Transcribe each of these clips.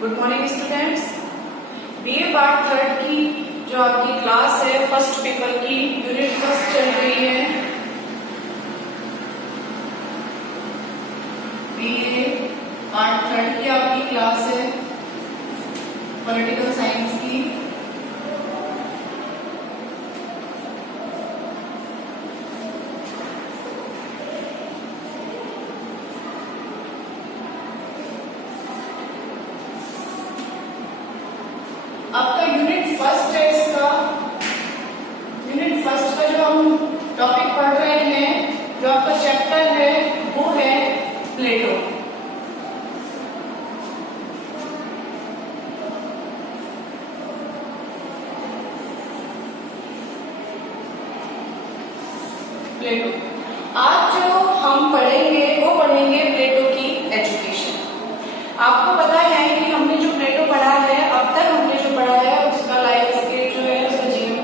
Good morning students. BA part third की जो आपकी क्लास है फर्स्ट पेपर की यूनिट फर्स्ट चल रही है। बीए पार्ट थर्ड की आपकी क्लास है पॉलिटिकल साइंस की। आपका यूनिट फर्स्ट है, इसका यूनिट फर्स्ट का जो हम टॉपिक पढ़ रहे हैं, जो आपका चैप्टर है वो है प्लेटो। प्लेटो आज जो हम पढ़ेंगे वो पढ़ेंगे प्लेटो की एजुकेशन। आपको पता है कि हमने जो प्लेटो पढ़ा है, अब तक हमने जो पढ़ा है उसका लाइफ स्किल जो है, उसका जीवन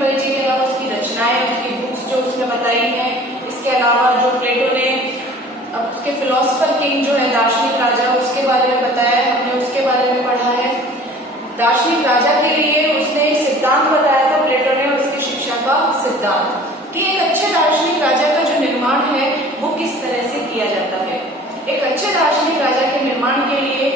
परिचय के अलावा उसकी रचनाएं, उसकी बुक्स जो उसने बताई है। इसके अलावा जो प्लेटो ने उसके फिलोसफर किंग जो है दार्शनिक राजा, उसके बारे में बताया है, हमने उसके बारे में पढ़ा है। दार्शनिक राजा के लिए उसने सिद्धांत बताया था प्लेटो ने, उसकी शिक्षा का सिद्धांत कि एक अच्छे दार्शनिक राजा का जो निर्माण है वो किस तरह से किया जाता है। एक अच्छे दार्शनिक राजा के निर्माण के लिए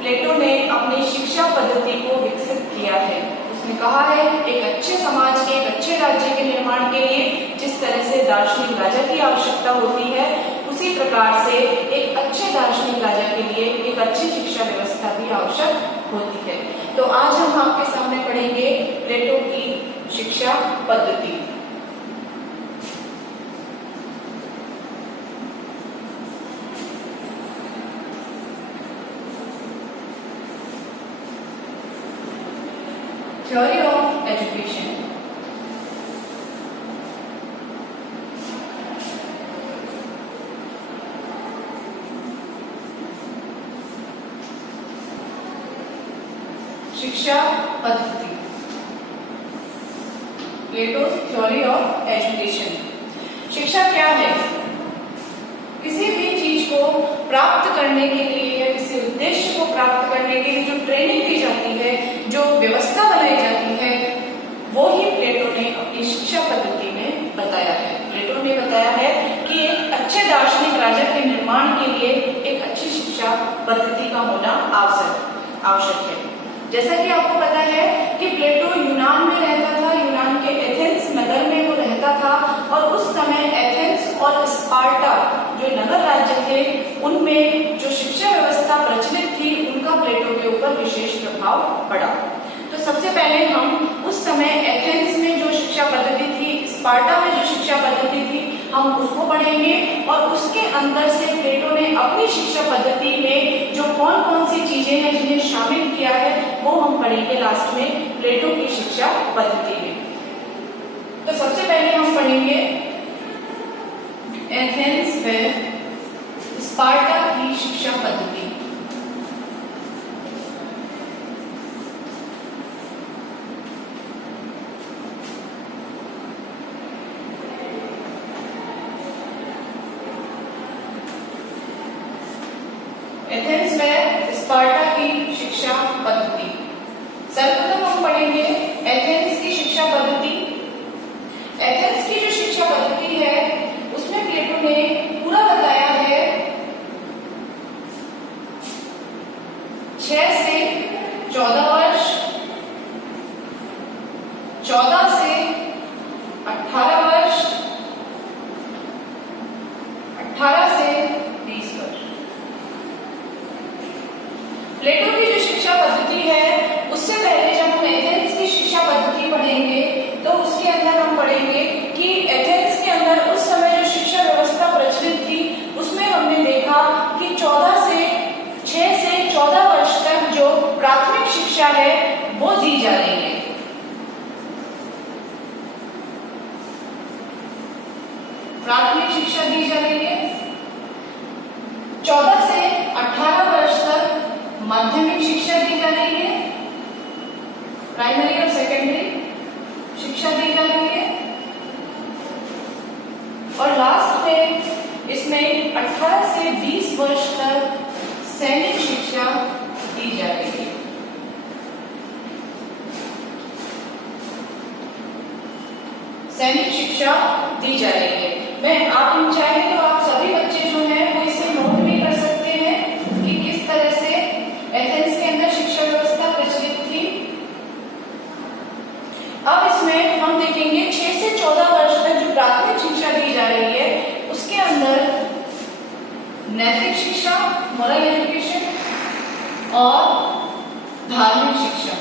प्लेटो ने अपनी शिक्षा पद्धति को विकसित किया है। उसने कहा है एक अच्छे समाज के, एक अच्छे राज्य के निर्माण के लिए जिस तरह से दार्शनिक राजा की आवश्यकता होती है, उसी प्रकार से एक अच्छे दार्शनिक राजा के लिए एक अच्छी शिक्षा व्यवस्था भी आवश्यक होती है। तो आज हम आपके सामने पढ़ेंगे प्लेटो की शिक्षा पद्धति। Theory of education। शिक्षा पद्धति, प्लेटो's थ्योरी ऑफ एजुकेशन। शिक्षा क्या है? किसी भी चीज को प्राप्त करने के लिए या किसी उद्देश्य को प्राप्त करने के लिए जो ट्रेनिंग दी जाती है, जो व्यवस्था बनाई जाती है, वो ही प्लेटो ने अपनी शिक्षा पद्धति में बताया है। प्लेटो ने बताया है कि एक अच्छे दार्शनिक राजा के निर्माण के लिए एक अच्छी शिक्षा पद्धति का होना आवश्यक है। जैसा कि आपको पता है कि प्लेटो यूनान में रहता था, यूनान के एथेंस नगर में वो रहता था, और उस समय एथेंस और स्पार्टा जो नगर राज्य थे, उनमें जो शिक्षा व्यवस्था प्रचलित थी उनका प्लेटो के ऊपर विशेष प्रभाव पड़ा। तो सबसे पहले हम उस समय एथेंस में जो शिक्षा पद्धति थी, स्पार्टा में जो शिक्षा पद्धति थी, हम उसको पढ़ेंगे, और उसके अंदर से प्लेटो ने अपनी शिक्षा पद्धति में जो कौन कौन सी चीजें हैं जिन्हें शामिल किया है वो हम पढ़ेंगे लास्ट में प्लेटो की शिक्षा पद्धति में। तो सबसे पहले हम पढ़ेंगे एथेंस में स्पार्टा की शिक्षा पद्धति। एथेंस में स्पार्टा की शिक्षा पद्धति। सर्वप्रथम हम पढ़ेंगे एथेंस की शिक्षा पद्धति। एथेंस की जो शिक्षा पद्धति है उसमें प्लेटो ने पूरा बताया है 6 से 14 वर्ष, 14 से 18 वर्ष, 18 से 20 वर्ष। प्लेटो की जो शिक्षा पद्धति है, उससे पहले जब हम एथेंस की शिक्षा पद्धति पढ़ेंगे तो उसके अंदर हम पढ़ेंगे कि एथेंस के अंदर उस समय जो शिक्षा व्यवस्था प्रचलित थी उसमें हमने देखा कि 6 से 14 वर्ष तक जो प्राथमिक शिक्षा है वो दी जा रही है। प्राथमिक शिक्षा दी जा रही है। 14 से 18 वर्ष तक माध्यमिक शिक्षा दी जा रही है, प्राइमरी और सेकेंडरी शिक्षा दी जा रही है, और लास्ट में इसमें 18 से 20 वर्ष तक सैनिक शिक्षा दी जा रही है। सैनिक शिक्षा दी जा रही है। मैं आप चाहे तो आप सभी बच्चे जो हैं वो इसे नोट भी कर सकते हैं कि किस तरह से एथेंस के अंदर शिक्षा व्यवस्था प्रचलित थी। अब इसमें हम देखेंगे 6 से 14 वर्ष तक जो प्राथमिक शिक्षा दी जा रही है उसके अंदर नैतिक शिक्षा, मॉरल एजुकेशन और धार्मिक शिक्षा,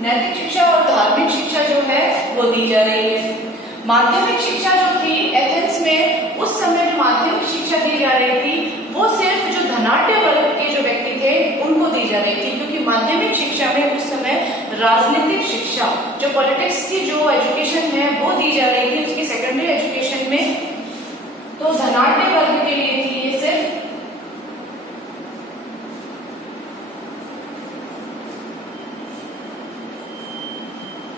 नैतिक शिक्षा और धार्मिक शिक्षा जो है वो दी जा रही है। माध्यमिक शिक्षा जो थी एथेंस में उस समय जो माध्यमिक शिक्षा दी जा रही थी वो सिर्फ जो धनाढ्य वर्ग के जो व्यक्ति थे उनको दी जा रही थी, क्योंकि माध्यमिक शिक्षा में उस समय राजनीतिक शिक्षा जो पॉलिटिक्स की जो एजुकेशन है वो दी जा रही थी उसकी सेकेंडरी एजुकेशन में। तो धनाढ्य वर्ग के लिए थी ये सिर्फ।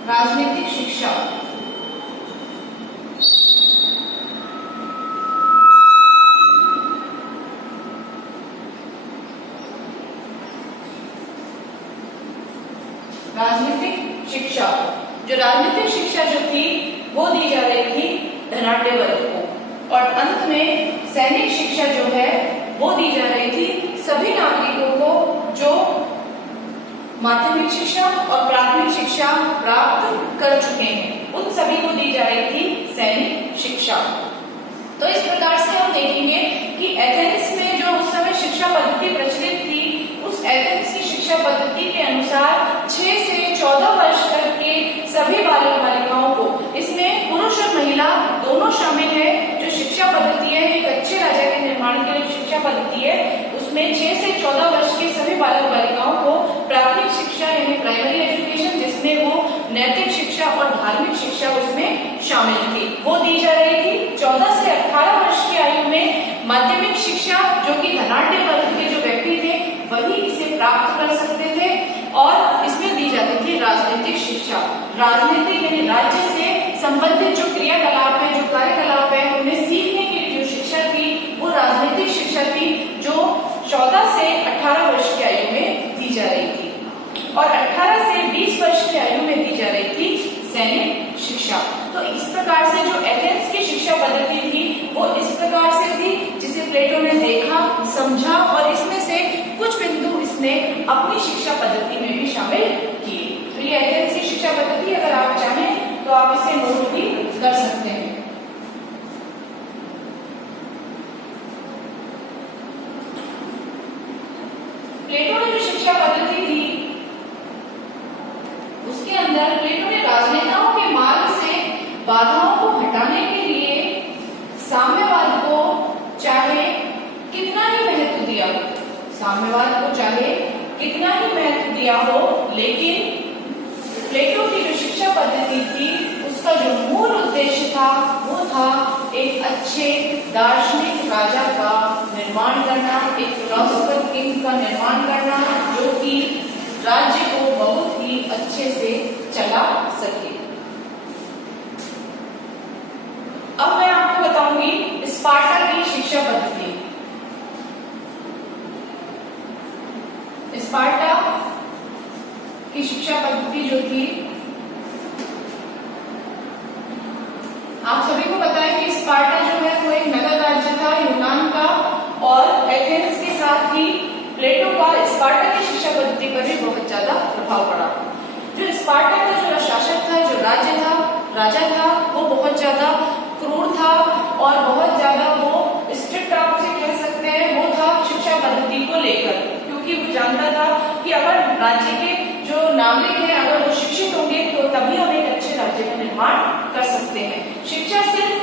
राजनीतिक शिक्षा जो राजनीतिक शिक्षा जो थी वो दी जा रही थी धनाढ्य वर्ग को, और अंत में सैनिक शिक्षा जो है वो दी जा रही थी सभी नागरिकों को जो माध्यमिक शिक्षा और प्राथमिक शिक्षा प्राप्त कर चुके हैं, उन सभी को दी जा रही थी सैनिक शिक्षा। तो इस प्रकार से हम देखेंगे कि एथेंस में जो उस समय शिक्षा पद्धति प्रचलित थी उस एथेंस की शिक्षा पद्धति के अनुसार 6 से 14 वर्ष तक के सभी बालक बालिकाओं को, इसमें पुरुष और महिला दोनों शामिल है, जो शिक्षा पद्धति है एक अच्छे राजा के निर्माण के लिए शिक्षा पद्धति है उसमें 6 से 14 वर्ष के सभी बालक बालिकाओं को प्राथमिक शिक्षा यानी प्राइमरी एजुकेशन, जिसमें वो नैतिक शिक्षा और धार्मिक शिक्षा उसमें शामिल थी, वो दी जा रही थी। 14 से 18 वर्ष की आयु में माध्यमिक शिक्षा जो कि धनाढ्य वर्ग के जो व्यक्ति थे वही इसे प्राप्त कर सकते थे, और इसमें दी जाती थी राजनीतिक शिक्षा। राजनीतिक यानी राज्य से संबंधित जो क्रियाकलाप है, जो कार्यकलाप है, उन्हें सीखने के लिए जो शिक्षा थी वो राजनीतिक शिक्षा थी, जो 14 से 18 वर्ष की आयु में दी जा रही थी, और 18 से 20 वर्ष की आयु में दी जा रही थी सैनिक शिक्षा। तो इस प्रकार से जो एथेंस की शिक्षा पद्धति थी वो इस प्रकार से थी, जिसे प्लेटो ने देखा, समझा, और इसमें से कुछ बिंदु इसने अपनी शिक्षा पद्धति में भी शामिल किए। तो ये एथेंस की शिक्षा पद्धति, अगर आप चाहें तो आप इसे नोट भी कर सकते हैं। प्लेटो ने जो शिक्षा पद्धति थी उसके अंदर प्लेटो ने राजनेताओं के मार्ग से बाधाओं को हटाने के लिए साम्यवाद को चाहे कितना ही महत्व दिया, साम्यवाद को चाहे कितना ही महत्व दिया हो, लेकिन प्लेटो की जो शिक्षा पद्धति थी उसका जो मूल उद्देश्य था वो था एक अच्छे दार्शनिक राजा का निर्माण करना, एक फिलोसोफर किंग का निर्माण करना जो कि राज्य को बहुत ही अच्छे से चला सके। अब मैं आपको बताऊंगी स्पार्टा की शिक्षा पद्धति। स्पार्टा की शिक्षा पद्धति जो थी, आप सभी को पता है कि स्पार्टा जो है वो एक नगर राज्य था यूनान का, और एथेंस के साथ ही प्लेटो का स्पार्टा की शिक्षा पद्धति पर भी बहुत ज्यादा प्रभाव पड़ा। जो स्पार्टा का जो शासक था, जो राजा था वो बहुत ज्यादा क्रूर था और बहुत ज्यादा वो स्ट्रिक्ट आप से कह सकते हैं वो था शिक्षा पद्धति को लेकर, क्योंकि वो जानता था कि अगर राज्य के जो नागरिक हैं अगर वो शिक्षित होंगे तो तभी हम एक अच्छे राज्य का निर्माण कर सकते हैं। शिक्षा सिर्फ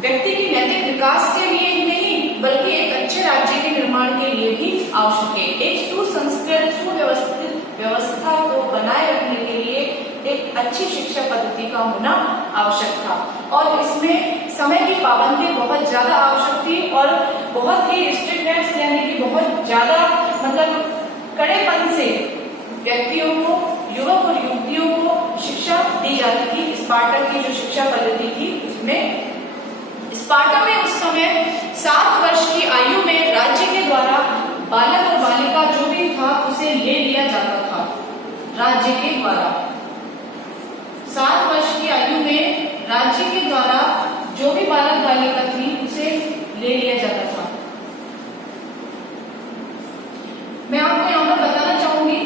व्यक्ति की नैतिक विकास के लिए ही नहीं बल्कि एक अच्छे राज्य के निर्माण के लिए भी आवश्यक है। एक सुसंस्कृत सुव्यवस्थित व्यवस्था को बनाए रखने के लिए एक अच्छी शिक्षा पद्धति का होना आवश्यक था, और इसमें समय की पाबंदी बहुत ज्यादा आवश्यक थी और बहुत ही स्ट्रिक्टनेस यानी कि बहुत ज्यादा मतलब कड़ेपन से व्यक्तियों को, युवक और युवतियों को शिक्षा दी जाती थी। स्पार्टा की जो शिक्षा पद्धति थी उसमें इस स्पार्टा में उस समय 7 वर्ष की आयु में राज्य के द्वारा बालक और बालिका जो भी था उसे ले लिया जाता था। राज्य के द्वारा 7 वर्ष की आयु में राज्य के द्वारा जो भी बालक बालिका थी उसे ले लिया जाता था। मैं आपको यहाँ पर बताना चाहूंगी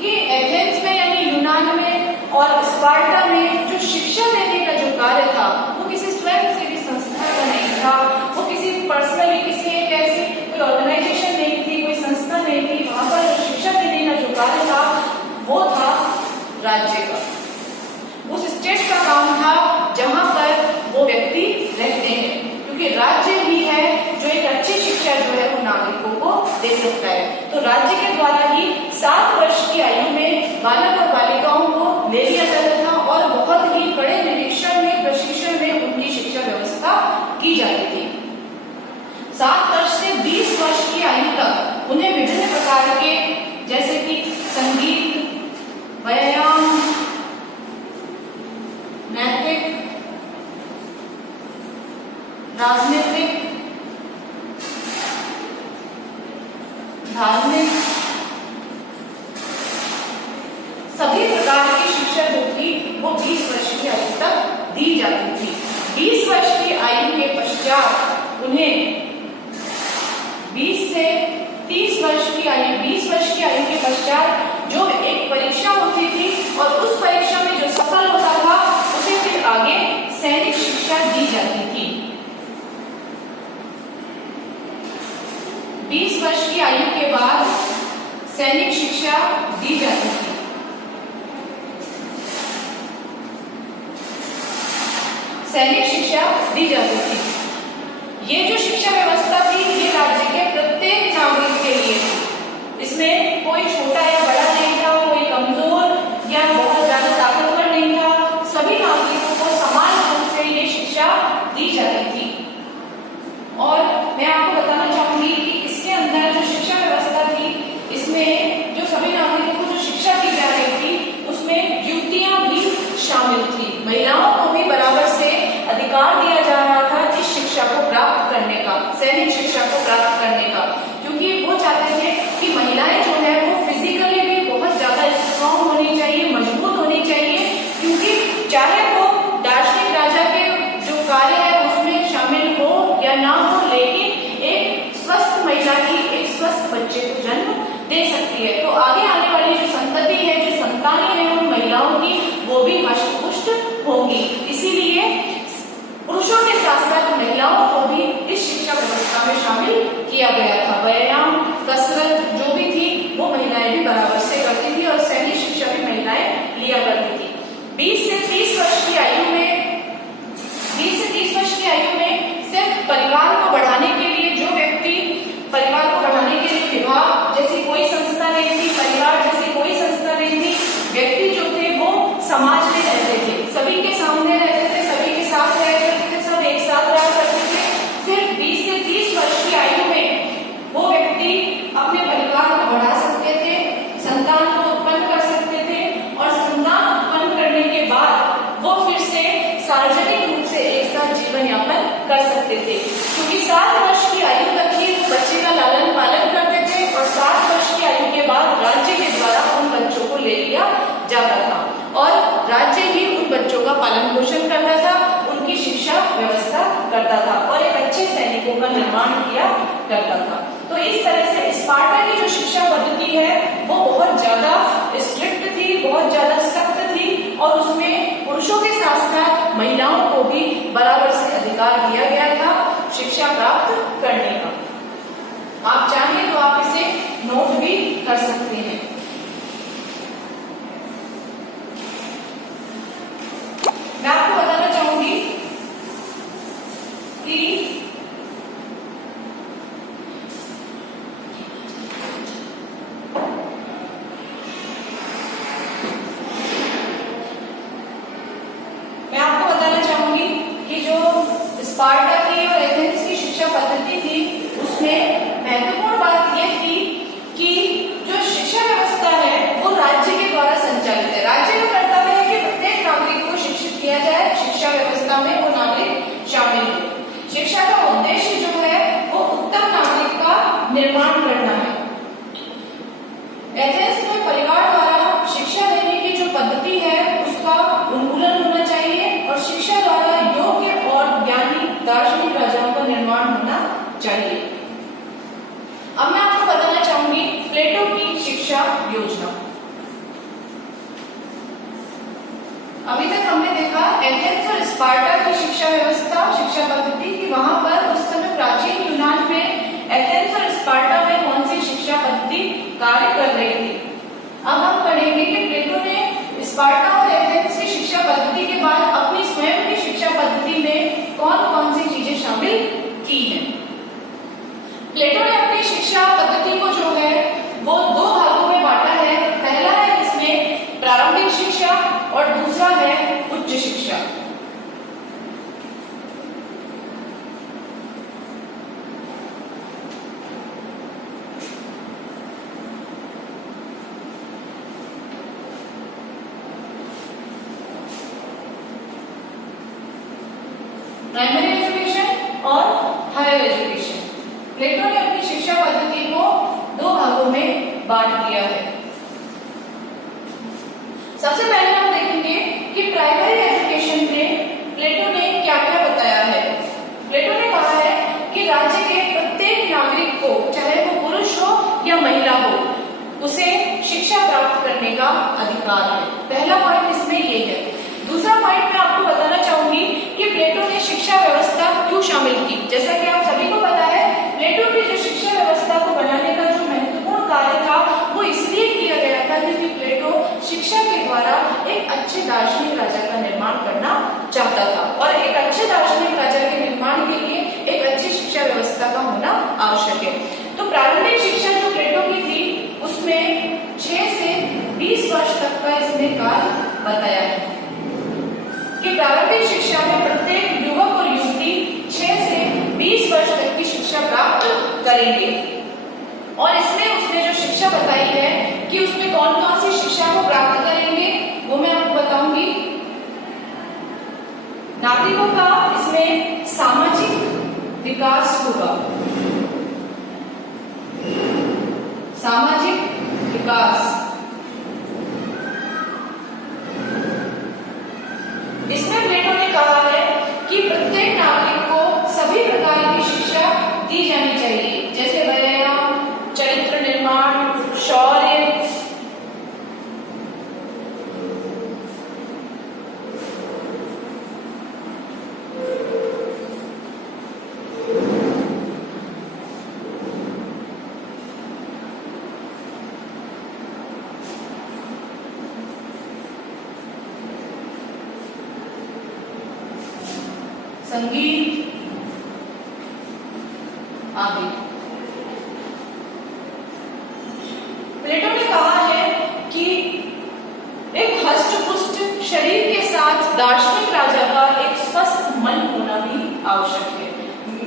कि एथेंस में यानी यूनान में और स्पार्टा में जो शिक्षा देने का जो कार्य था वो किसी स्वयंसेवी संस्था का नहीं था, वो किसी पर्सनली किसी एक ऐसी कोई ऑर्गेनाइजेशन नहीं थी, कोई संस्था नहीं थी। वहां पर जो शिक्षा देने का जो कार्य था वो था राज्य का, उस स्टेट का काम था जहां पर वो व्यक्ति रहते हैं, क्योंकि राज्य ही है जो एक अच्छी शिक्षा जो है वो नागरिकों को दे सकता है। तो राज्य के द्वारा ही 7 वर्ष की आयु में बालक और बालिकाओं को ले लिया जाता था और बहुत ही कड़े निरीक्षण में प्रशिक्षण में उनकी शिक्षा व्यवस्था की जाती थी। 7 वर्ष से 20 वर्ष की आयु तक उन्हें विभिन्न प्रकार के जैसे कि संगीत, व्यायाम, नैतिक, राजनीतिक, धार्मिक सभी प्रकार की शिक्षा जो थी वो 20 वर्ष की आयु तक दी जाती थी। 20 वर्ष की आयु के पश्चात उन्हें 20 से 30 वर्ष की आयु 20 वर्ष की आयु के पश्चात जो एक परीक्षा होती थी और उस परीक्षा में जो सफल होता था उसे फिर आगे सैनिक शिक्षा दी जाती थी। 20 वर्ष की आयु के बाद सैनिक शिक्षा दी जाती थी। सैनिक शिक्षा दी जाती थी। ये जो शिक्षा व्यवस्था थी ये राज्य के प्रत्येक नागरिक के लिए थी। इसमें कोई छोटा या बड़ा नहीं था, कोई कमजोर या बहुत ज्यादा ताकतवर नहीं था। सभी नागरिकों को समान रूप से ये शिक्षा दी जाती थी। और मैं आपको बताना चाहूंगी कि इसके अंदर जो शिक्षा व्यवस्था थी इसमें जो सभी नागरिकों को जो शिक्षा दी जा रही थी उसमें युवतियां भी शामिल थी। महिलाओं को भी बराबर से अधिकार दिया जा रहा था इस शिक्षा को प्राप्त करने का, सैनिक शिक्षा को प्राप्त करने का, क्योंकि वो चाहते थे कि महिलाएं जो है वो फिजिकली भी बहुत ज्यादा स्ट्रॉन्ग होनी चाहिए, मजबूत होनी चाहिए, क्योंकि चाहे वो दार्शनिक राजा के जो कार्य है उसमें शामिल हो या ना हो, लेकिन एक स्वस्थ महिला ही एक स्वस्थ बच्चे को जन्म दे सकती है। तो आगे आने वाली जो संतति है, जो संतानें हैं उन महिलाओं की, वो भी हष्ट-पुष्ट होंगी। इसीलिए पुरुषों के साथ साथ महिलाओं को भी इस शिक्षा व्यवस्था में शामिल किया गया था। व्यायाम, कसरत जो भी थी वो महिलाएं भी बराबर से करती थी और सैनिक शिक्षा भी महिलाएं लिया करती थी। 20 से 30 वर्ष की आयु में सिर्फ परिवार को बढ़ाने के लिए जो व्यक्ति परिवार को बढ़ाने के लिए विवाह जैसी कोई संस्था नहीं थी, परिवार जैसी कोई संस्था नहीं थी। व्यक्ति जो थे वो समाज में रहते थे, सभी के सामने रहते थे, सभी के साथ रहते थे, सब एक साथ रहा करते थे। सिर्फ 20 से 30 वर्ष की आयु में वो व्यक्ति अपने परिवार को बढ़ा सकते थे, संतान को उत्पन्न कर सकते थे और संतान उत्पन्न करने के बाद वो फिर से सार्वजनिक रूप से एक साथ जीवन यापन कर सकते थे, क्योंकि 7 वर्ष की आयु तक ही वो बच्चे का लालन पालन करते थे और 7 वर्ष की आयु के बाद राज्य के द्वारा उन बच्चों को ले लिया जाता था और राज्य ही उन बच्चों का पालन पोषण करता था, उनकी शिक्षा व्यवस्था करता था और एक अच्छे सैनिकों का निर्माण किया करता था। तो इस तरह से स्पार्टा की जो शिक्षा पद्धति है वो बहुत ज्यादा स्ट्रिक्ट थी, बहुत ज्यादा सख्त थी और उसमें पुरुषों के साथ साथ महिलाओं को भी बराबर से अधिकार दिया गया था शिक्षा प्राप्त करने का। आप चाहें तो आप इसे नोट भी कर सकते हैं। मैं आपको बताना चाहूंगी कि जो स्पार्टा की और एथेंस की शिक्षा पद्धति थी उसमें महत्वपूर्ण बात यह थी कि जो शिक्षा व्यवस्था है वो राज्य के द्वारा संचालित है। राज्य का कर्तव्य है कि प्रत्येक नागरिक को शिक्षित किया जाए, शिक्षा व्यवस्था में वो नागरिक शामिल हो। शिक्षा निर्माण करना है। एथेंस में परिवार द्वारा शिक्षा देने की जो पद्धति है उसका उन्मूलन होना चाहिए और शिक्षा द्वारा योग्य और ज्ञानी दार्शनिक राजाओं का निर्माण होना चाहिए। अब मैं आपको बताना चाहूंगी प्लेटो की शिक्षा योजना। अभी तक हमने देखा एथेंस और स्पार्टा की शिक्षा व्यवस्था, शिक्षा पद्धति की वहां पर उस समय प्राचीन यूनान में एथेंस और स्पार्टा में कौन सी शिक्षा पद्धति कार्य कर रही थी। अब हम पढ़ेंगे कि प्लेटो ने स्पार्टा और एथेंस की शिक्षा पद्धति के बाद अपनी स्वयं की शिक्षा पद्धति में कौन कौन सी चीजें शामिल की हैं। प्लेटो ने अपनी शिक्षा पद्धति को जो है वो दो भागों में बांटा है। पहला है इसमें प्रारंभिक शिक्षा और दूसरा है उच्च शिक्षा। प्राइमरी एजुकेशन और हायर एजुकेशन। प्लेटो ने अपनी शिक्षा पद्धति को दो भागों में बांट दिया है। सबसे पहले हम देखेंगे कि प्राइमरी एजुकेशन में प्लेटो ने क्या क्या बताया है। प्लेटो ने कहा है कि राज्य के प्रत्येक नागरिक को, चाहे वो पुरुष हो या महिला हो, उसे शिक्षा प्राप्त करने का अधिकार है। पहला पॉइंट इसमें ये है। दूसरा पॉइंट मैं आपको बताना चाहूंगी कि प्लेटो ने शिक्षा व्यवस्था क्यों शामिल की। जैसा कि आप सभी को पता है प्लेटो की जो शिक्षा व्यवस्था को बनाने का जो महत्वपूर्ण कार्य था वो इसलिए किया गया था क्योंकि प्लेटो शिक्षा के द्वारा एक अच्छे दार्शनिक राजा का निर्माण करना चाहता था और एक अच्छे दार्शनिक राजा के निर्माण के लिए एक अच्छी शिक्षा व्यवस्था का होना आवश्यक है। तो प्रारंभिक शिक्षा जो प्लेटो की थी उसमें 6 से 20 वर्ष तक का इसने काल बताया है कि प्रारंभिक शिक्षा में प्रत्येक युवक और युवती 6 से 20 वर्ष तक की शिक्षा प्राप्त करेंगे। और इसमें उसने जो शिक्षा बताई है कि उसमें कौन कौन सी शिक्षा को प्राप्त करेंगे वो मैं आपको बताऊंगी। नागरिकों का इसमें सामाजिक विकास होगा, सामाजिक विकास। इसमें प्लेटो ने कहा है कि प्रत्येक नागरिक को सभी प्रकार की शिक्षा दी जानी चाहिए, जैसे व्यायाम, चरित्र निर्माण, शौर्य, संगीत आदि। प्लेटो ने कहा है कि एक हष्ट-पुष्ट शरीर के साथ दार्शनिक राजा का एक स्वस्थ मन होना भी आवश्यक है।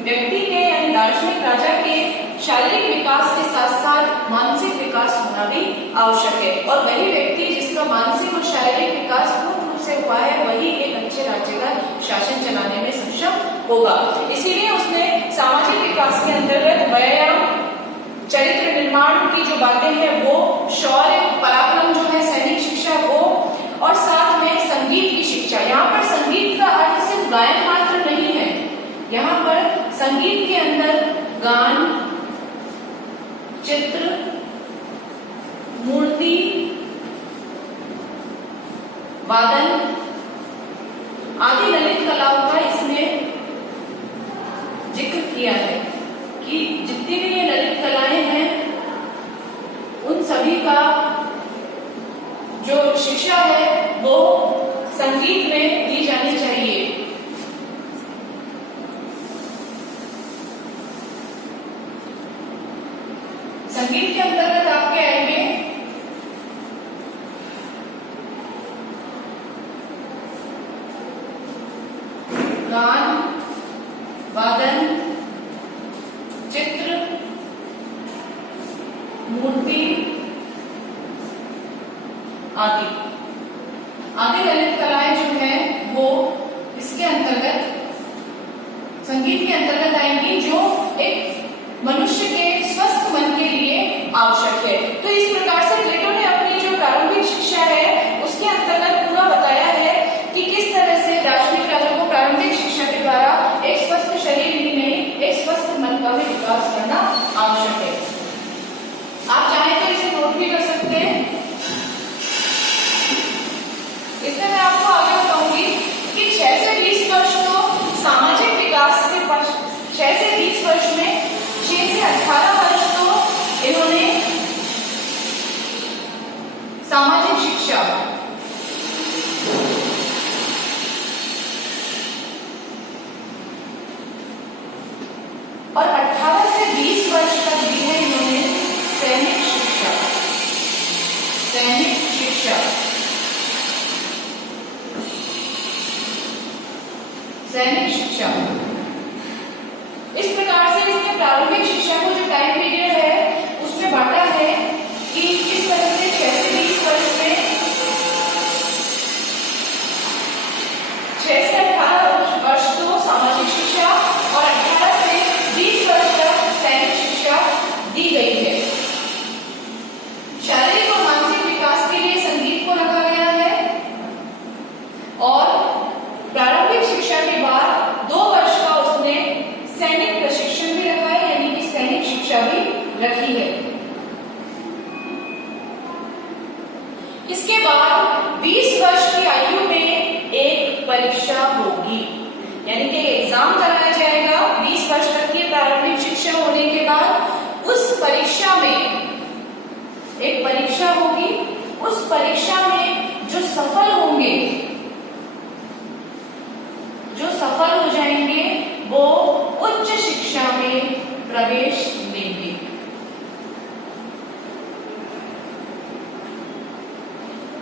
व्यक्ति के यानी दार्शनिक राजा के शारीरिक विकास के साथ साथ मानसिक विकास होना भी आवश्यक है और वही व्यक्ति जिसका मानसिक और शारीरिक विकास पूर्ण रूप से हुआ है वही एक अच्छे राज्य का शासन चलाने में सक्षम होगा। इसीलिए उसने सामाजिक विकास के अंतर्गत व्यायाम, चरित्र निर्माण की जो बातें हैं वो, शौर्य पराक्रम जो है सैनिक शिक्षा वो, और साथ में संगीत की शिक्षा। यहाँ पर संगीत का अर्थ सिर्फ गायन मात्र नहीं है, यहाँ पर संगीत के अंदर गान, चित्र, मूर्ति, वादन आदि ललित कलाओं का इसमें जिक्र किया है कि जितनी भी ये ललित कलाएं हैं उन सभी का जो शिक्षा है वो संगीत में दी जानी चाहिए। संगीत के अंतर्गत आपके आएंगे गान, वादन, चित्र, मूर्ति आदि। आदि ललित कलाएं जो है वो इसके अंतर्गत संगीत के अंतर्गत आएंगी जो एक मनुष्य के स्वस्थ मन के लिए आवश्यक है। तो इस प्रकार से प्लेटो ने अपनी जो प्रारंभिक शिक्षा है उसके अंतर्गत पूरा बताया है कि किस तरह से दार्शनिक राजा को प्रारंभिक शिक्षा के द्वारा एक स्वस्थ शरीर ही नहीं, एक स्वस्थ मन का भी विकास करना आवश्यक है। आप चाहें तो इसे नोट भी कर सकते हैं। इसमें मैं आपको आगे बताऊंगी कि 6 से 20 वर्ष तो सामाजिक विकास के 6 से 20 वर्ष में 6 से 18 वर्ष तो इन्होंने सामाजिक शिक्षा और 18 से 20 वर्ष तक दी है इन्होंने सैनिक शिक्षा। सैनिक शिक्षा, सैनिक शिक्षा। इस प्रकार से इसने प्रारंभिक शिक्षा को जो टाइम पीरियड है उसमें बांटा है कि किस तरह से 6 से 20 वर्ष में 6 से 18 वर्ष तो सामाजिक शिक्षा और 18 से 20 वर्ष तक सैनिक शिक्षा दी गई है। शारीरिक और मानसिक विकास के लिए संगीत को रखा गया है और प्रारंभिक शिक्षा के बाद 2 वर्ष का उसने सैनिक प्रशिक्षण भी रखा है, यानी कि सैनिक शिक्षा भी रखी है। इसके बाद 20 वर्ष की आयु में एक परीक्षा होगी, यानी कि एग्जाम कराया जाएगा। 20 वर्ष तक की प्रारंभिक शिक्षा होने के बाद उस परीक्षा में एक परीक्षा होगी। उस परीक्षा में जो सफल होंगे, जो सफल हो जाएंगे वो उच्च शिक्षा में प्रवेश लेंगे।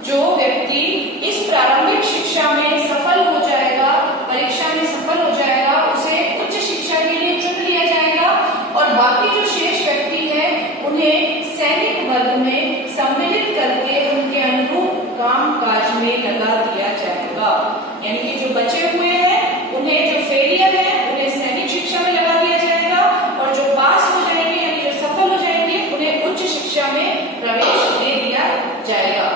जो व्यक्ति इस प्रारंभिक शिक्षा में सफल हो जाएगा, परीक्षा में सफल हो जाएगा, उसे उच्च शिक्षा के लिए चुन लिया जाएगा और बाकी जो शेष व्यक्ति है उन्हें सैनिक वर्ग में सम्मिलित करके उनके अनुरूप काम काज में लगा दिया जाएगा। यानी कि जो बचे हुए हैं उन्हें, जो फेलियर है उन्हें सैनिक शिक्षा में लगा दिया जाएगा और जो पास हो जाएंगे यानी जो सफल हो जाएंगे उन्हें उच्च शिक्षा में प्रवेश दे दिया जाएगा।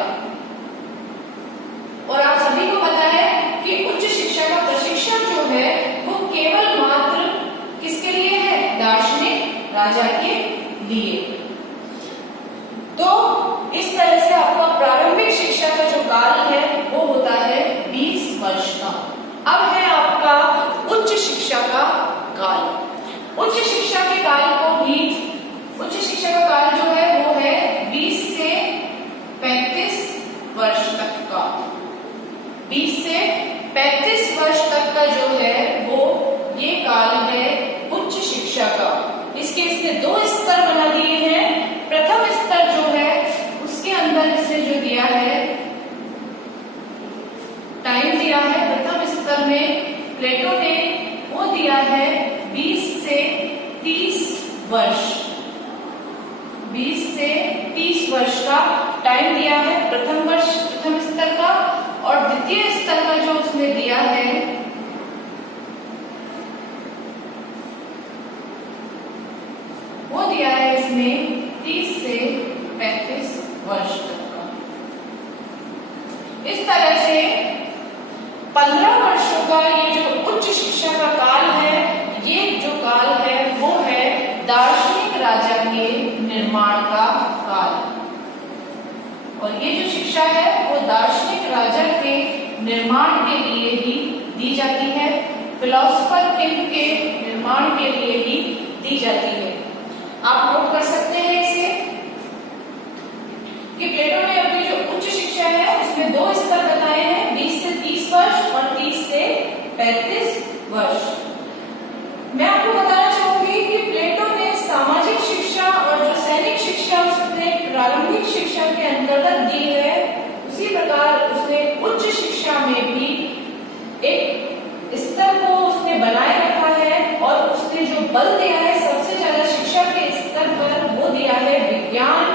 और आप सभी को पता है कि उच्च शिक्षा का प्रशिक्षण जो है वो केवल मात्र किसके लिए है? दार्शनिक राजा के लिए। तो इस तरह से आपका प्रारंभिक शिक्षा का जो काल है वो होता है 20 वर्ष का। अब है आपका उच्च शिक्षा का काल। उच्च शिक्षा के काल को भी, उच्च शिक्षा का काल जो है वो है 20 से 35 वर्ष तक का। 20 से 35 वर्ष तक का जो है वो ये काल है उच्च शिक्षा का। इसने 2 स्तर बना दिए हैं। प्रथम स्तर जो है उसके अंदर इसने जो दिया है टाइम दिया है, प्रथम स्तर में प्लेटो ने वो दिया है 20 से 30 वर्ष। 20 से 30 वर्ष का टाइम दिया है प्रथम स्तर का। और द्वितीय स्तर का जो उसने दिया है वो दिया है इसमें 30 से 35 वर्ष तक का। इस तरह से 15 वर्षों का ये जो उच्च शिक्षा का काल है, ये जो काल है वो है दार्शनिक राजा के निर्माण का काल। और ये जो शिक्षा है वो दार्शनिक राजा के निर्माण के लिए ही दी जाती है, फिलोसोफर किंग के निर्माण के लिए ही दी जाती है। आप नोट कर सकते हैं इसे कि प्लेटो ने अपनी जो उच्च शिक्षा है उसमें 2 स्तर बताए हैं, 20 से 30 वर्ष और 30 से 35 वर्ष। मैं आपको बताना चाहूंगी कि प्लेटो ने सामाजिक शिक्षा और जो सैनिक शिक्षा उसने प्रारंभिक शिक्षा के अंतर्गत दी है, उसी प्रकार उसने उच्च शिक्षा में भी एक स्तर को उसने बनाए रखा है और उसने जो बल दिया है सबसे ज्यादा शिक्षा के स्तर पर वो दिया है विज्ञान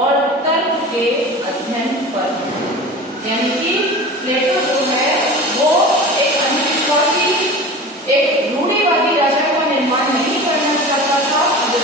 और तर्क के अध्ययन पर। यानी कि प्लेटो जो है वो एक अंधविश्वासी, एक रूढ़िवादी राजा का निर्माण नहीं करना चाहता था, वो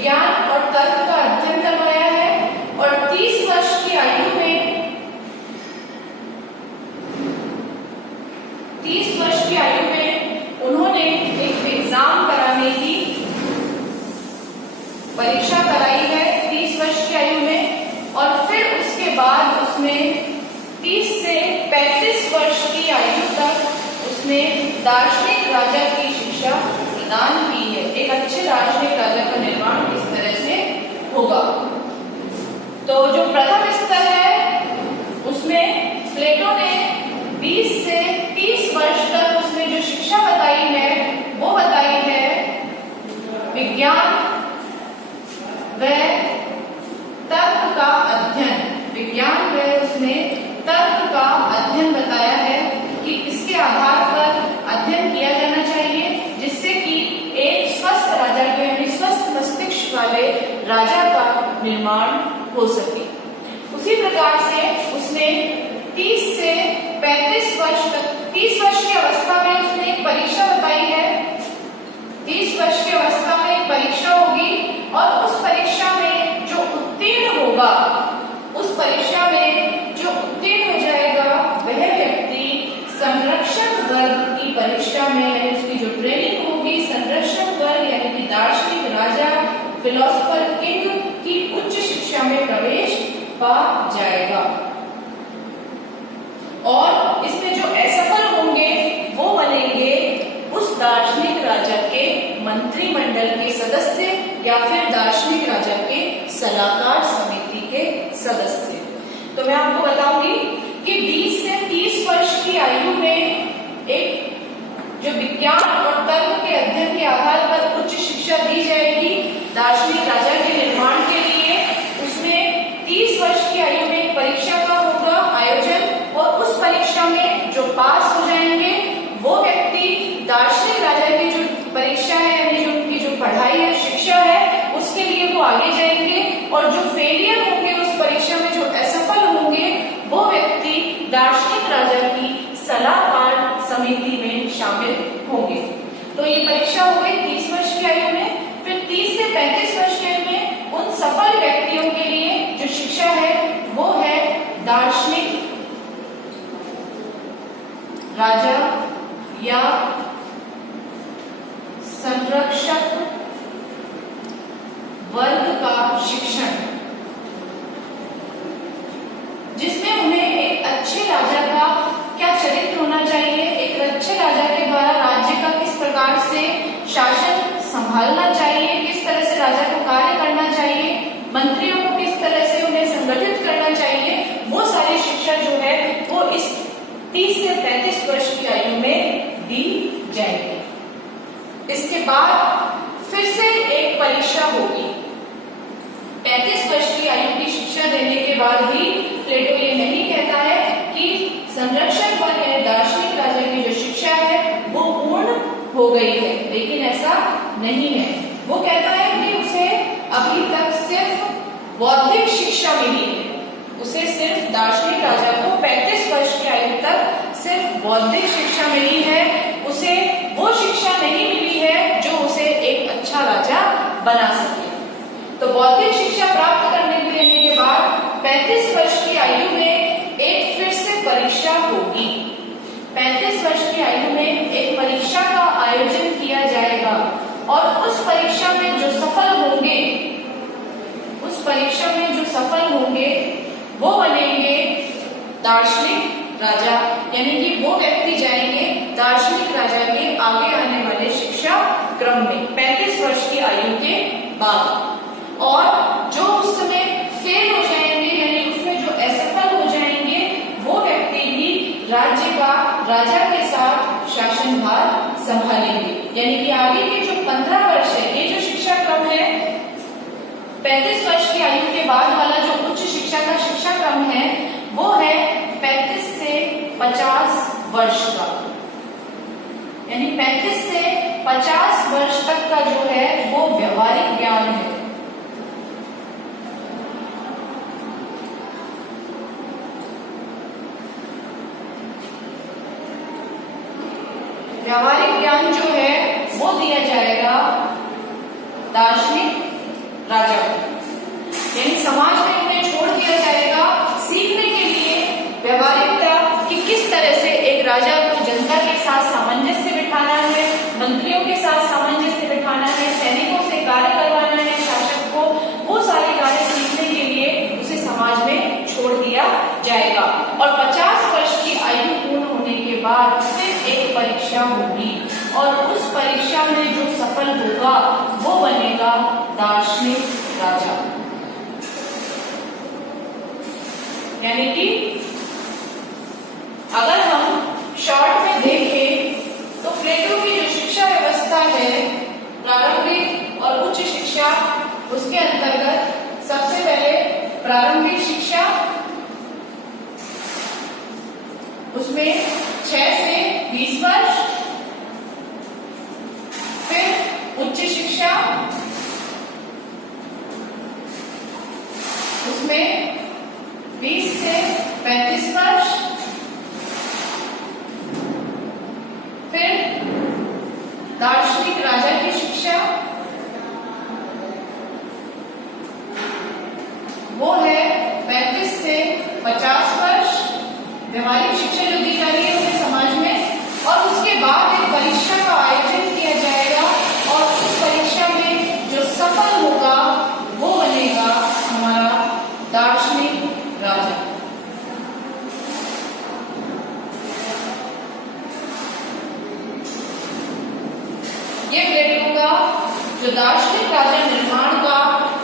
विज्ञान और तर्क का अध्ययन करवाया है और 30 वर्ष की आयु में 30 वर्ष की आयु में उन्होंने एक एग्जाम कराने की परीक्षा कराई है 30 वर्ष की आयु में, और फिर उसके बाद उसने 30 से 35 वर्ष की आयु तक उसने दार्शनिक राजा की शिक्षा प्रदान की है। एक अच्छे दार्शनिक राजा का निर्माण किस तरह से होगा। तो जो प्रथम स्तर है उसमें प्लेटो ने 20 से 30 वर्ष तक उसने जो शिक्षा बताई है वो बताई है विज्ञान व तर्क का अध्ययन। विज्ञान व उसने तर्क का अध्ययन बताया है कि इसके आधार पर अध्ययन किया जाना चाहिए जिससे कि एक स्वस्थ राजा के यानी स्वस्थ मस्तिष्क वाले राजा का निर्माण हो सके। उसी प्रकार से उसने 30 से 35 वर्ष तक 30 वर्ष की अवस्था में उसने एक परीक्षा बताई है। 30 वर्ष की अवस्था में एक परीक्षा होगी और उस परीक्षा में जो उत्तीर्ण होगा, उस परीक्षा में जो उत्तीर्ण हो जाएगा वह व्यक्ति संरक्षक वर्ग की परीक्षा में यानी उसकी जो ट्रेनिंग होगी संरक्षक वर्ग यानी कि दार्शनिक राजा फिलोसोफर किंग की उच्च शिक्षा में प्रवेश पा जाएगा। और इसमें जो असफल होंगे वो बनेंगे उस दार्शनिक राजा के मंत्रिमंडल के सदस्य या फिर दार्शनिक राजा के सलाहकार समिति के सदस्य। तो मैं आपको बताऊंगी कि 20 से 30 वर्ष की आयु में एक जो विज्ञान और तर्क के अध्ययन के आधार पर उच्च शिक्षा दी जाएगी दार्शनिक राजा के निर्माण के लिए, उसमें 30 वर्ष की आयु में एक परीक्षा का होगा आयोजन और उस परीक्षा में जो पास हो जाएंगे वो व्यक्ति दार्शनिक राजा की जो परीक्षा है यानी जो उनकी जो पढ़ाई है शिक्षा है उसके लिए वो आगे जाएंगे, और जो फेलियर होंगे उस परीक्षा में जो असफल होंगे वो व्यक्ति दार्शनिक राजा की सलाहकार समिति में शामिल होंगे। तो ये परीक्षा हो गई 30 वर्ष की आयु में। फिर 30 से 35 वर्ष की आयु में उन सफल व्यक्तियों के लिए जो शिक्षा है वो है दार्शनिक राजा या संरक्षक वर्ग का शिक्षण, जिसमें उन्हें एक अच्छे राजा का क्या चरित्र होना चाहिए, एक अच्छे राजा के द्वारा राज्य का किस प्रकार से शासन संभालना चाहिए, किस तरह से राजा को कार्य करना चाहिए, मंत्रियों को किस तरह से उन्हें संगठित करना चाहिए, वो सारी शिक्षा जो है वो इस 30 से 35 वर्ष की आयु में दी जाएगी। इसके बाद फिर से एक परीक्षा होगी। 35 वर्ष की आयु की शिक्षा देने के बाद भी प्लेटो ये नहीं कहता है कि संरक्षक वर्ग यानी दार्शनिक राजा की जो शिक्षा है वो पूर्ण हो गई है, लेकिन ऐसा नहीं है। वो कहता है कि उसे अभी तक सिर्फ बौद्धिक शिक्षा मिली है, उसे सिर्फ दार्शनिक राजा को 35 वर्ष की आयु तक सिर्फ बौद्धिक शिक्षा मिली है, उसे वो शिक्षा नहीं मिली है जो उसे एक अच्छा राजा बना सके। तो बौद्धिक शिक्षा प्राप्त करने के बाद 35 वर्ष की आयु में एक फिर से परीक्षा होगी। 35 वर्ष की आयु में एक परीक्षा का आयोजन किया जाएगा और उस परीक्षा में जो सफल होंगे, उस परीक्षा में जो सफल होंगे वो बनेंगे दार्शनिक राजा, यानी कि वो व्यक्ति जाएंगे दार्शनिक राजा के आगे आने वाले शिक्षा क्रम में 35 वर्ष की आयु के बाद। और जो उस समय फेल हो जाएंगे यानी उसमें जो असफल हो जाएंगे वो व्यक्ति भी राज्य का राजा के साथ शासनभार संभालेंगे। यानी कि आगे के जो 15 वर्ष है, ये जो शिक्षा क्रम है 35 वर्ष की आयु के बाद वाला जो उच्च शिक्षा का शिक्षा क्रम है वो है 35 से 50 वर्ष का, यानी 35 से 50 वर्ष तक का जो है वो व्यवहारिक ज्ञान है। व्यावहारिक ज्ञान जो है वो दिया जाएगा दार्शनिक राजा हो। यानी समाज में इन्हें छोड़ दिया जाएगा सीखने के लिए व्यवहारिकता कि किस तरह से एक राजा को जनता के साथ सामंजस्य बिठाना है, मंत्रियों के साथ सामंजस्य बिठाना है, सैनिकों से कार्य करवाना है, शासक को वो सारे कार्य सीखने के लिए उसे समाज में छोड़ दिया जाएगा। और 50 वर्ष की आयु पूर्ण होने के बाद फिर एक परीक्षा होगी और उस परीक्षा में जो सफल होगा वो बनेगा दार्शनिक राजा। यानी कि अगर हम शॉर्ट में देखें तो प्लेटो की जो शिक्षा व्यवस्था है प्रारंभिक और उच्च शिक्षा, उसके अंतर्गत सबसे पहले प्रारंभिक शिक्षा, उसमें 6 से 20 वर्ष, फिर उच्च शिक्षा उसमें 20 से 35 वर्ष, फिर दार्शनिक राजा की शिक्षा वो है 35 से 50 वर्ष, व्यवहारिक शिक्षा जो दी जा रही है उन्हें समाज में, और उसके बाद एक परीक्षा का आयोजन किया जाएगा और उस परीक्षा में जो सफल होगा वो बनेगा हमारा दार्शनिक राजा। ये प्लेटो का जो दार्शनिक राजा निर्माण का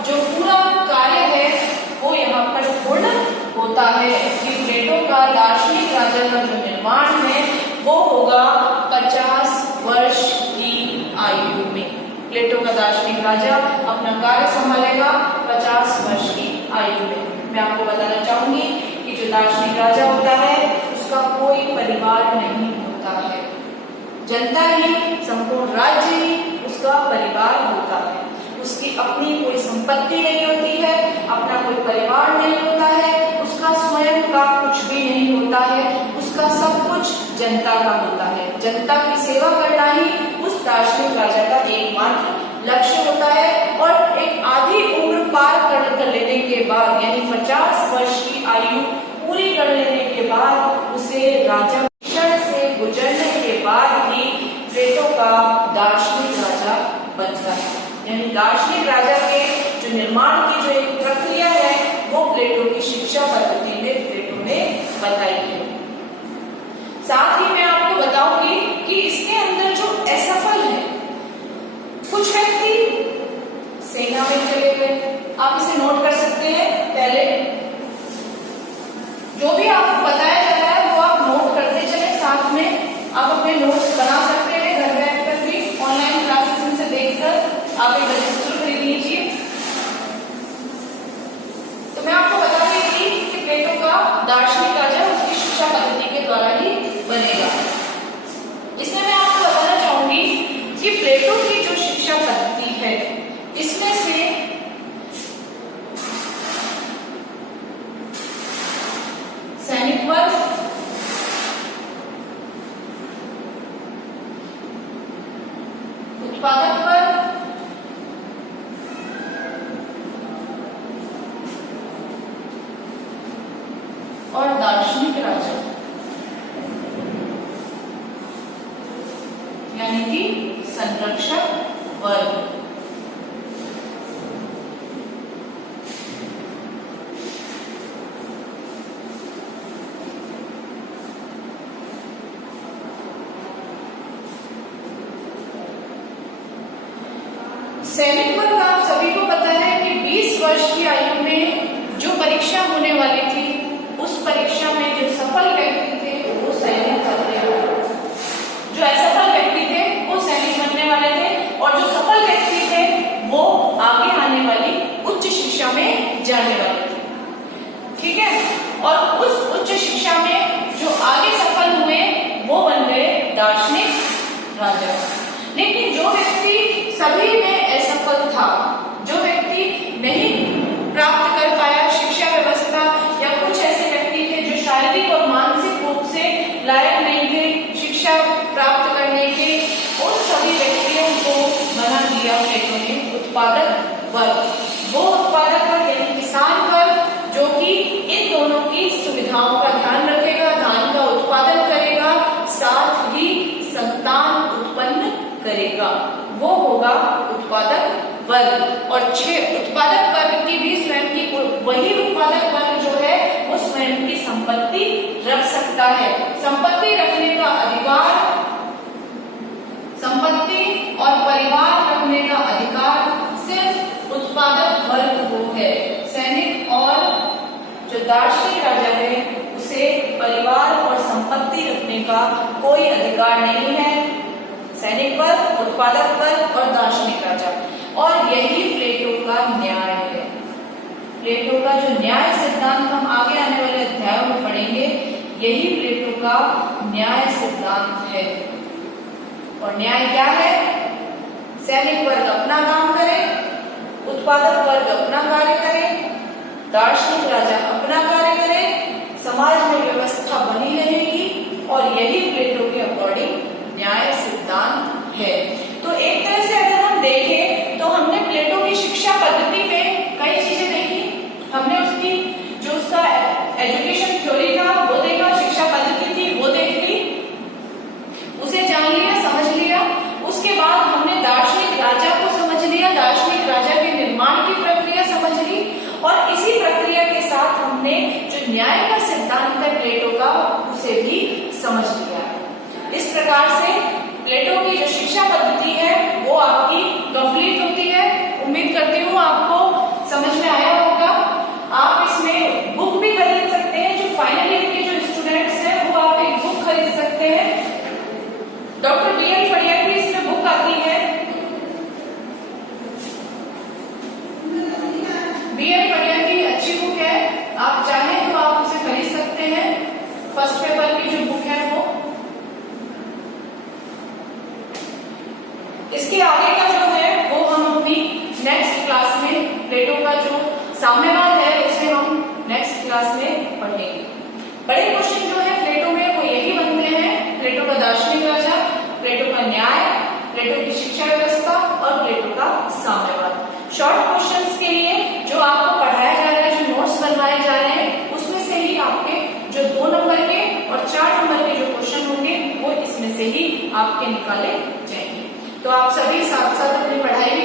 जो पूरा कार्य है वो यहाँ पर पूर्ण होता है कि प्लेटो का दार्शनिक राजा का जो निर्माण है वो होगा 50 वर्ष की आयु में। प्लेटो का दार्शनिक राजा अपना कार्य संभालेगा 50 वर्ष की आयु में। मैं आपको बताना चाहूंगी कि जो दार्शनिक राजा होता है उसका कोई परिवार नहीं होता है, जनता ही, संपूर्ण राज्य ही उसका परिवार होता है। उसकी अपनी कोई संपत्ति नहीं होती है, अपना कोई परिवार नहीं होता है, उसका स्वयं का कुछ भी नहीं होता है, उसका सब कुछ जनता का होता है। जनता की सेवा करना ही उस दार्शनिक राजा का एकमात्र लक्ष्य होता है। और एक आधी उम्र पार कर लेने के बाद यानी 50 वर्ष की आयु पूरी कर लेने के बाद उसे राजा से गुजरने के बाद ही प्लेटो का दार्शनिक राजा बनता है। यानी दार्शनिक राजा के जो निर्माण की जो एक प्रक्रिया है वो प्लेटो की शिक्षा पद्धति में प्लेटो ने बताई है। साथ ही मैं आपको बताऊंगी कि इसके अंदर जो असफल है, कुछ व्यक्ति सेना में चले गए, आप इसे नोट कर सकते हैं। पहले जो भी आपको बताया जा रहा है वो आप नोट करते चले, साथ में आप अपने नोट्स बना सकते हैं घर बैठकर भी, ऑनलाइन क्लासेस से देखकर आप एक रजिस्टर खरीद लीजिए। तो मैं आपको बता रही थी कि प्लेटो का दार्शनिक राजा उसकी शिक्षा पद्धति के द्वारा ही बनेगा। इसमें मैं आपको बताना चाहूंगी कि प्लेटो की जो शिक्षा पद्धति है इसमें से सैनिक वर्ग, उत्पादक वर्ग, और दार्शनिक राजा यानी कि संरक्षक वर्ग। सैनिक वर्ग आप सभी को पता है कि 20 वर्ष की आयु में जो परीक्षा होने वाली थी उस परीक्षा में जो सफल व्यक्ति थे वो सैनिक बनने वाले, जो असफल व्यक्ति थे वो सैनिक बनने वाले थे, और जो सफल व्यक्ति थे वो आगे आने वाली उच्च शिक्षा में जाने वाले थे। ठीक है, और उस उच्च शिक्षा में जो आगे सफल हुए वो बन गए दार्शनिक राजा। लेकिन जो व्यक्ति सभी में असफल था, जो व्यक्ति नहीं प्राप्त कर पाया शिक्षा व्यवस्था, या कुछ ऐसे व्यक्ति थे जो शारीरिक और मानसिक रूप से लायक नहीं थे शिक्षा प्राप्त करने के, उन सभी व्यक्तियों को बना दिया प्लेटो ने उत्पादक वर्ग। वो उत्पादक वर्ग यानी किसान वर्ग जो कि इन दोनों की सुविधाओं का ध्यान रखेगा, धान का उत्पादन करेगा, साथ ही संतान उत्पन्न करेगा, वो होगा उत्पादक वर्ग। और 6 उत्पादक वर्ग की भी स्वयं की वही उत्पादक वर्ग जो है वो स्वयं की संपत्ति रख सकता है। संपत्ति रखने का अधिकार, संपत्ति और परिवार रखने का अधिकार सिर्फ उत्पादक वर्ग को है। सैनिक और जो दार्शनिक राजा है उसे परिवार और संपत्ति रखने का कोई अधिकार नहीं है। सैनिक वर्ग, उत्पादक वर्ग और दार्शनिक राजा। और यही प्लेटो का न्याय है। प्लेटो का जो न्याय सिद्धांत हम आगे आने वाले अध्यायों में पढ़ेंगे, यही प्लेटो का न्याय सिद्धांत है। और न्याय क्या है? सैनिक वर्ग अपना काम करे, उत्पादक वर्ग अपना कार्य करे, दार्शनिक राजा अपना कार्य करे, समाज में व्यवस्था बनी रहेगी, और यही प्लेटो के अकॉर्डिंग न्याय सिद्धांत है। तो एक तरह से अगर हम देखें तो हमने प्लेटो की शिक्षा पद्धति में कई चीजें देखी। हमने उसकी जो उसका एजुकेशन थ्योरी था वो देखा, शिक्षा पद्धति थी वो देख ली, उसे जान लिया, समझ लिया। उसके बाद हमने दार्शनिक राजा को समझ लिया, दार्शनिक राजा के निर्माण की प्रक्रिया समझ ली, और इसी प्रक्रिया के साथ हमने जो न्याय का सिद्धांत है प्लेटो का उसे भी समझ लिया। इस प्रकार से प्लेटो की जो शिक्षा पद्धति है वो आपकी कंप्लीट होती है। उम्मीद करती हूँ आपको समझ में आया होगा। आप इसमें बुक भी खरीद सकते हैं। जो फाइनल ईयर के जो स्टूडेंट्स हैं वो आप एक बुक खरीद सकते हैं। Doctor BN. फड़िया की इसमें बुक आती है। बी.एन. फड़िया की अच्छी बुक है, आप चाहें तो आप उसे खरीद सकते हैं। फर्स्ट पेपर की जो बुक है वो। इसके आगे का जो है वो हम अपनी नेक्स्ट क्लास में प्लेटो का जो साम्यवाद है उसे हम नेक्स्ट क्लास में पढ़ेंगे। बड़े क्वेश्चन जो है प्लेटो में वो यही बनते हैं, प्लेटो का दार्शनिक राजा, प्लेटो का न्याय, प्लेटो की शिक्षा व्यवस्था और प्लेटो का साम्यवाद। शॉर्ट क्वेश्चंस के लिए जो आपको पढ़ाया जा रहा है, जो नोट्स बनवाए जा रहे हैं, उसमें से ही आपके जो 2 नंबर के और 4 नंबर के जो क्वेश्चन होंगे वो इसमें से ही आपके निकाले जाएंगे। तो आप सभी साथ साथ अपनी पढ़ाई